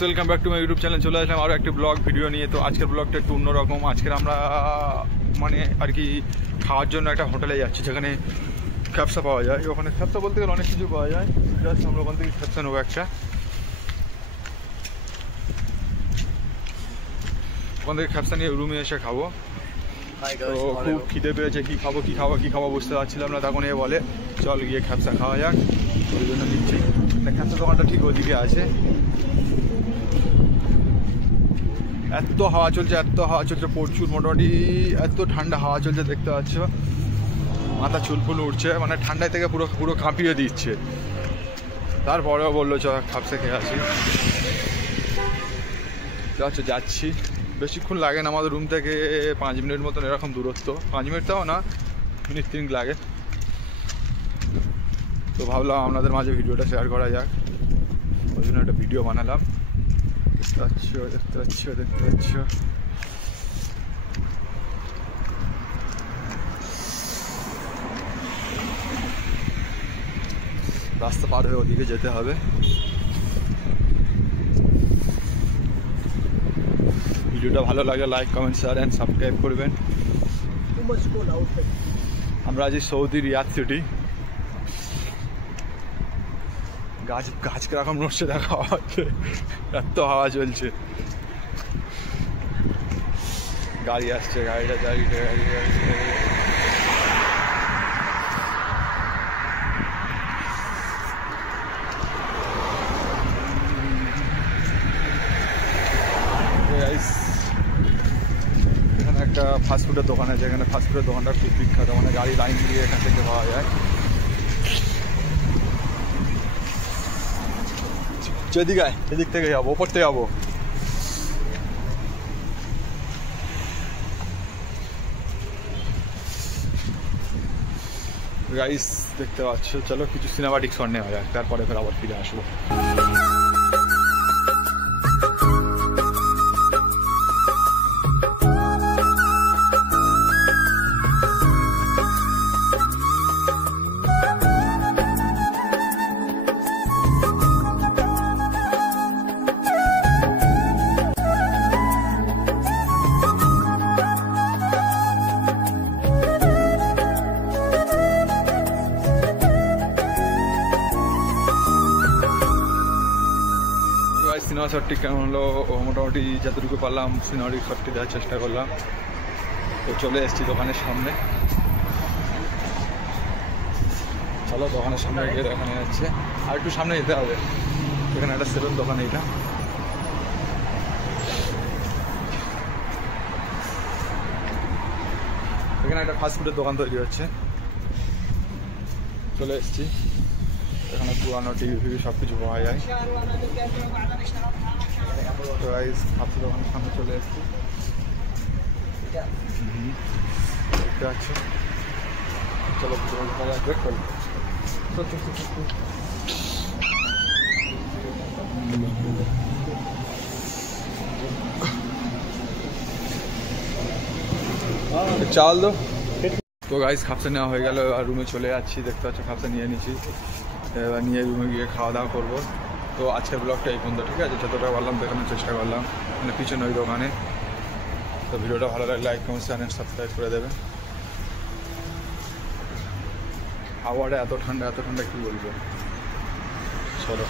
Welcome back to my YouTube channel. চলে আসলাম আরও একটি ব্লগ ভিডিও নিয়ে। তো আজকের ব্লগটা একটু অন্যরকম। আজকের আমরা মানে আর কি খাওয়ার জন্য একটা হোটেলে যাচ্ছি যেখানে খ্যাপসা পাওয়া যায়। ওখানে খ্যাপসা বলতে গেলে অনেক কিছু পাওয়া যায়। জাস্ট আমরা ওখান থেকে খ্যাপসা নেবো একটা, ওখান থেকে খ্যাপসা নিয়ে রুমে এসে খাবো। তো খুব খিদে পেয়েছে, কী খাবো বুঝতে পারছিলাম না। তখন এ বলে চল গিয়ে খ্যাপসা খাওয়া যাক, ওই জন্য নিচ্ছি। খ্যাপসা দোকানটা ঠিক ওদিকে আছে। এত হাওয়া চলছে প্রচুর, মোটামুটি এত ঠান্ডা হাওয়া চলছে দেখতে পাচ্ছ। মাথা চুলফুল উঠছে, মানে ঠান্ডায় থেকে পুরো কাঁপিয়ে দিচ্ছে। তারপরেও বললো চ খ্যাপসা খেয়ে আসি। যাচ্ছি, বেশিক্ষণ লাগে না, আমাদের রুম থেকে 5 মিনিট মতন এরকম দূরত্ব। 5 মিনিট তাও না, মিনিট 3 লাগে। তো ভাবলাম আপনাদের মাঝে ভিডিওটা শেয়ার করা যাক, ওই জন্য একটা ভিডিও বানালাম। দেখতে পাচ্ছ রাস্তা পার হয়ে ওদিকে যেতে হবে। ভিডিওটা ভালো লাগলে like, comment, share and subscribe করবেন। আমরা আজ সৌদি রিয়াদ সিটি। গাছ কিরকম নড়ছে দেখা হচ্ছে, এত হাওয়া চলছে। গাড়ি আসছে, গাড়িটা এখানে একটা ফাস্টফুডের দোকান আছে। এখানে ফাস্টফুডের দোকানটা খুব বিখ্যাত, মানে গাড়ি লাইন দিয়ে এখান থেকে পাওয়া যায়। যেদিকে এদিক থেকে যাবো, ওপর থেকে যাবো। গাইস দেখতে পাচ্ছ, চলো কিছু সিনেমাটিক শট নেওয়া যাক, তারপরে ফের আবার ফিরে আসবো। সিনেমা শটটি কেমন হলো, মোটামুটি যতটুকু পারলাম সিনেমাটিক শটটি দেওয়ার চেষ্টা করলাম। তো চলে এসেছি দোকানের সামনে। চলো দোকানের সামনে গিয়ে দেখানো যাচ্ছে, আর একটু সামনে যেতে হবে। এখানে একটা সেলুন দোকান, এইটা এখানে একটা ফাস্টফুডের দোকান তৈরি হচ্ছে। চলে এসেছি, এখানে পুরানো টিভি সব কিছু পাওয়া যায়। তো গাইস ফাস্ট দোকানের সামনে চলে এসেছি, দেখতে পাচ্ছ। চলো ব্রেক করো। চাল দো। তো গাইস খাপসা নেওয়া হয়ে গেল, আর রুমে চলে যাচ্ছি। দেখতে পাচ্ছ খাপসা নিয়ে নিচ্ছি, এবার নিয়ে রুমে গিয়ে খাওয়া দাওয়া করবো। তো আজকের ব্লগটা এই পর্যন্ত, ঠিক আছে? যতটা পারলাম দেখানোর চেষ্টা করলাম, মানে পিছনে ওই দোকানে। তো ভিডিওটা ভালো লাগলে লাইক, কমেন্ট, চ্যানেল সাবস্ক্রাইব করে দেবেন। হাওয়াটা এত ঠান্ডা কী বলবো। চলো।